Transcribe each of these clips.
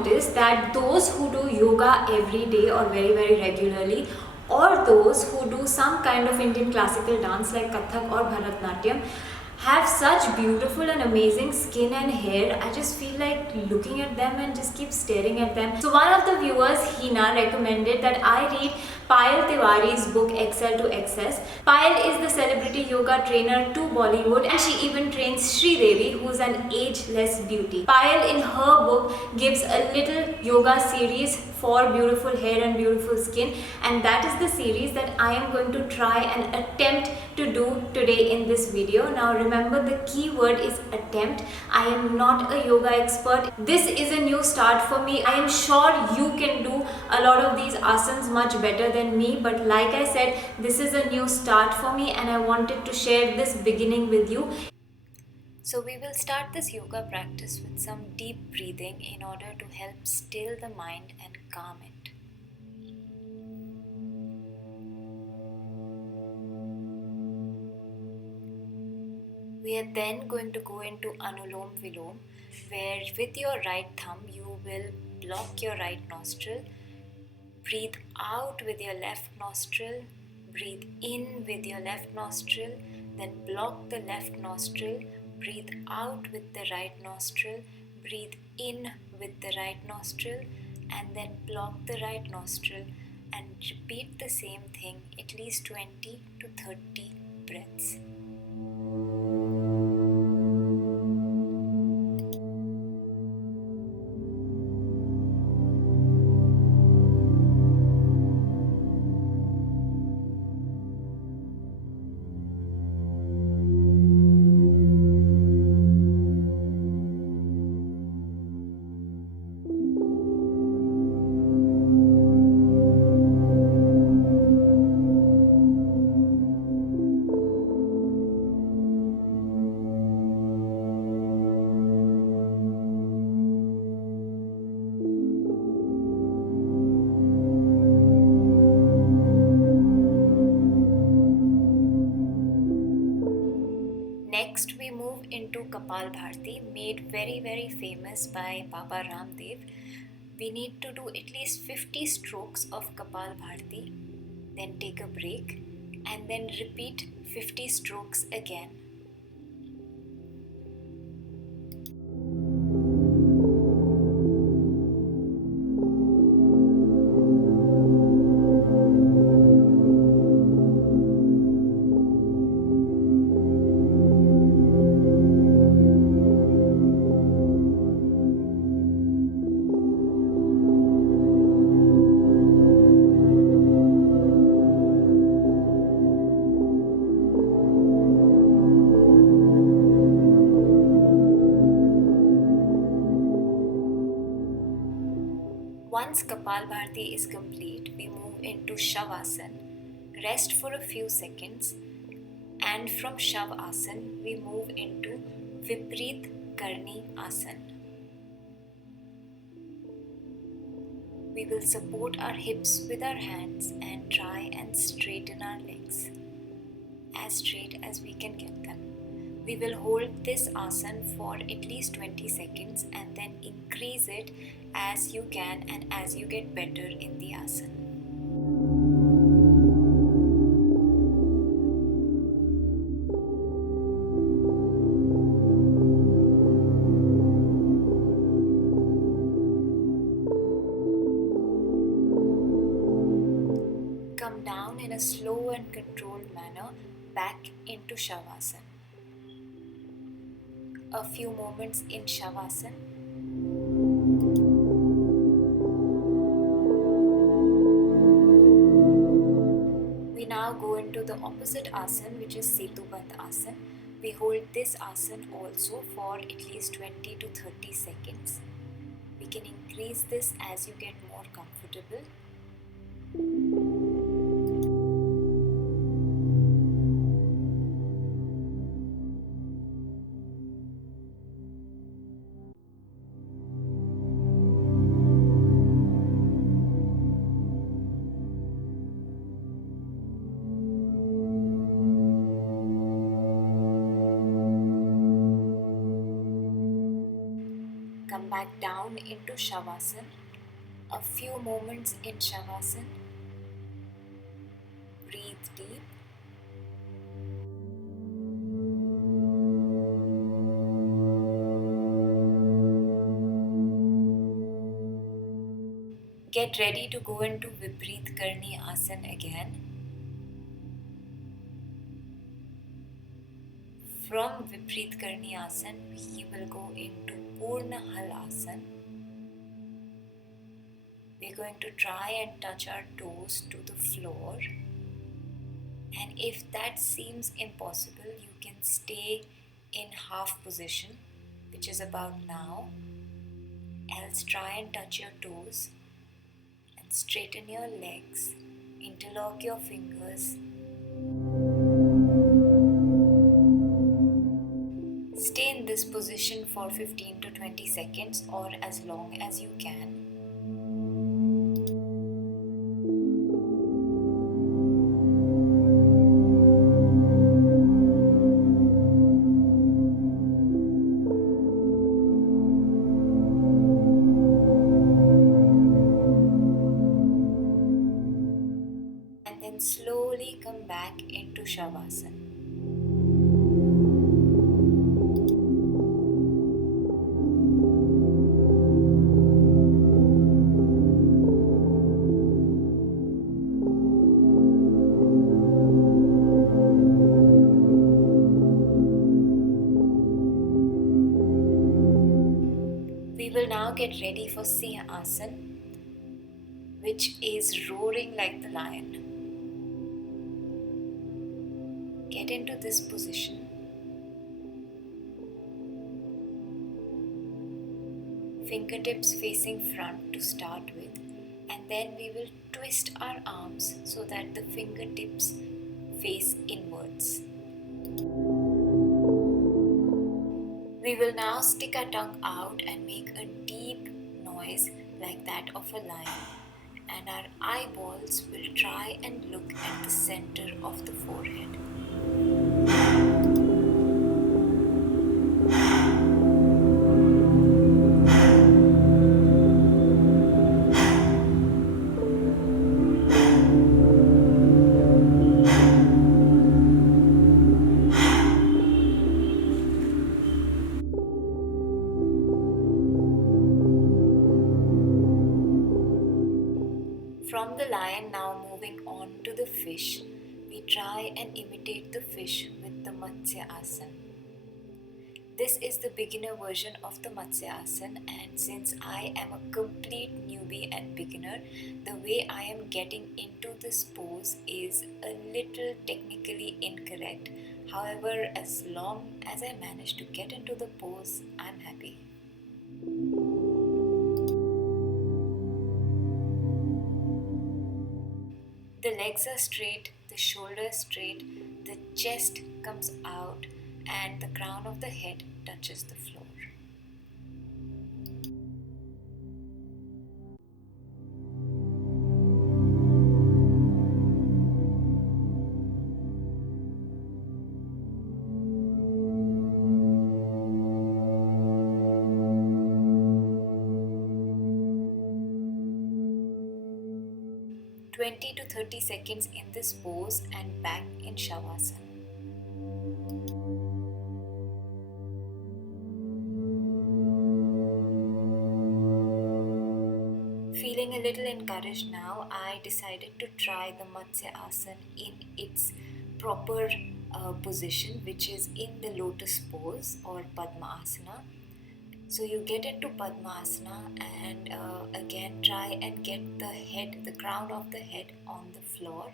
noticed that those who do yoga every day or very, very regularly, or those who do some kind of Indian classical dance like Kathak or Bharatnatyam, have such beautiful and amazing skin and hair. I just feel like looking at them and just keep staring at them. So one of the viewers, Hina, recommended that I read Payal Tiwari's book Excel to Excess. Payal is the celebrity yoga trainer to Bollywood, and she even trains Sridevi, who's an ageless beauty. Payal in her book gives a little yoga series for beautiful hair and beautiful skin, and that is the series that I am going to try and attempt to do today in this video. Now remember, the key word is attempt. I am not a yoga expert. This is a new start for me. I am sure you can do a lot of these asanas much better than me, but like I said, this is a new start for me and I wanted to share this beginning with you. So we will start this yoga practice with some deep breathing in order to help still the mind and calm it. We are then going to go into Anulom Vilom, where with your right thumb you will block your right nostril, breathe out with your left nostril, breathe in with your left nostril, then block the left nostril, breathe out with the right nostril, breathe in with the right nostril, and then block the right nostril, and repeat the same thing at least 20 to 30 breaths. Next, we move into Kapal Bharti, made very, very famous by Baba Ramdev. We need to do at least 50 strokes of Kapal Bharti, then take a break, and then repeat 50 strokes again. Once Kapal Bharti is complete, we move into Shavasana, rest for a few seconds, and from Shavasana we move into Vipreet Karni Asana. We will support our hips with our hands and try and straighten our legs as straight as we can get them. We will hold this asana for at least 20 seconds and then increase it as you can and as you get better in the asana. Come down in a slow and controlled manner back into Shavasana. A few moments in Shavasana. We now go into the opposite asana, which is Setubandh asana. We hold this asana also for at least 20 to 30 seconds. We can increase this as you get more comfortable. Come back down into Shavasana. A few moments in Shavasana. Breathe deep. Get ready to go into Vipreet Karni Asana again. From Vipreet Karni Asana, we will go into Purna Hal Asana. We're going to try and touch our toes to the floor. And if that seems impossible, you can stay in half position, which is about now. Else try and touch your toes and straighten your legs. Interlock your fingers. Stay in this position for 15 to 20 seconds or as long as you can. And then slowly come back into Shavasana. We will now get ready for Siddha Asana, which is roaring like the lion. Get into this position. Fingertips facing front to start with, and then we will twist our arms so that the fingertips face inwards. We will now stick our tongue out and make a deep noise like that of a lion, and our eyeballs will try and look at the center of the forehead. From the lion, now moving on to the fish, we try and imitate the fish with the Matsya Asana. This is the beginner version of the Matsya Asana, and since I am a complete newbie and beginner, the way I am getting into this pose is a little technically incorrect. However, as long as I manage to get into the pose, I'm happy. The legs are straight, the shoulders straight, the chest comes out, and the crown of the head touches the floor. (20 to 30 seconds in this pose and back in Shavasana. Feeling a little encouraged now, I decided to try the Matsya Asana in its proper position, which is in the Lotus Pose or Padmasana. So you get into Padmasana and again try and get the crown of the head on the floor,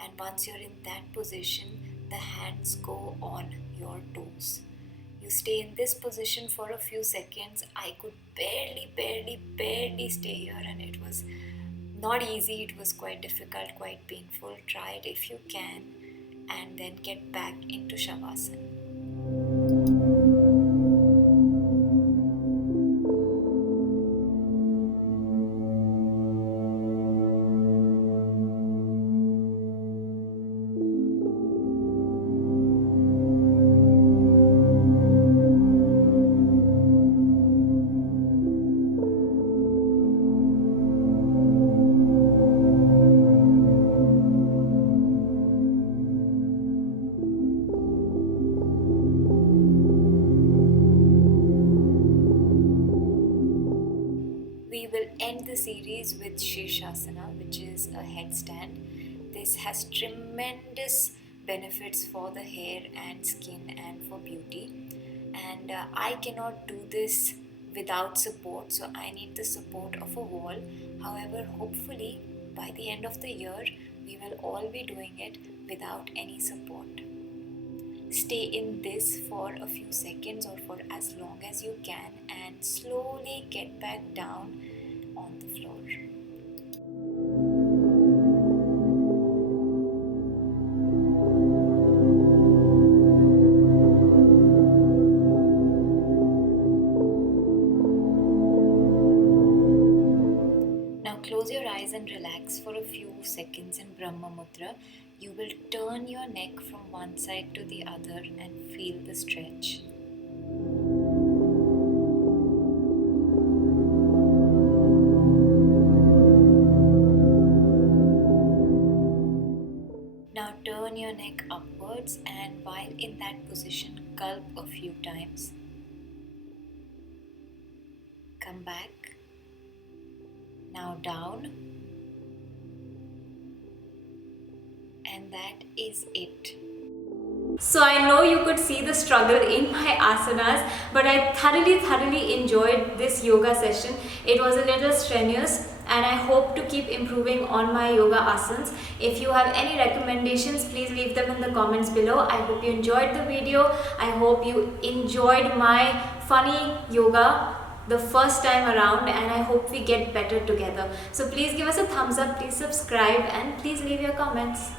and once you're in that position, the hands go on your toes. You stay in this position for a few seconds. I could barely stay here, and it was not easy. It was quite difficult, quite painful. Try it if you can, and then get back into Shavasana. We will end the series with Shavasana, which is a headstand. This has tremendous benefits for the hair and skin and for beauty. And I cannot do this without support, so I need the support of a wall. However, hopefully by the end of the year, we will all be doing it without any support. Stay in this for a few seconds or for as long as you can and slowly get back down on the floor. Now close your eyes and relax for a few seconds in Brahma Mudra. You will turn your neck from one side to the other and feel the stretch. Now turn your neck upwards, and while in that position, gulp a few times. Come back. Now down. And that is it. So I know you could see the struggle in my asanas, but I thoroughly enjoyed this yoga session. It was a little strenuous and I hope to keep improving on my yoga asanas. If you have any recommendations, please leave them in the comments below. I hope you enjoyed the video. I hope you enjoyed my funny yoga the first time around, and I hope we get better together. So please give us a thumbs up, please subscribe, and please leave your comments.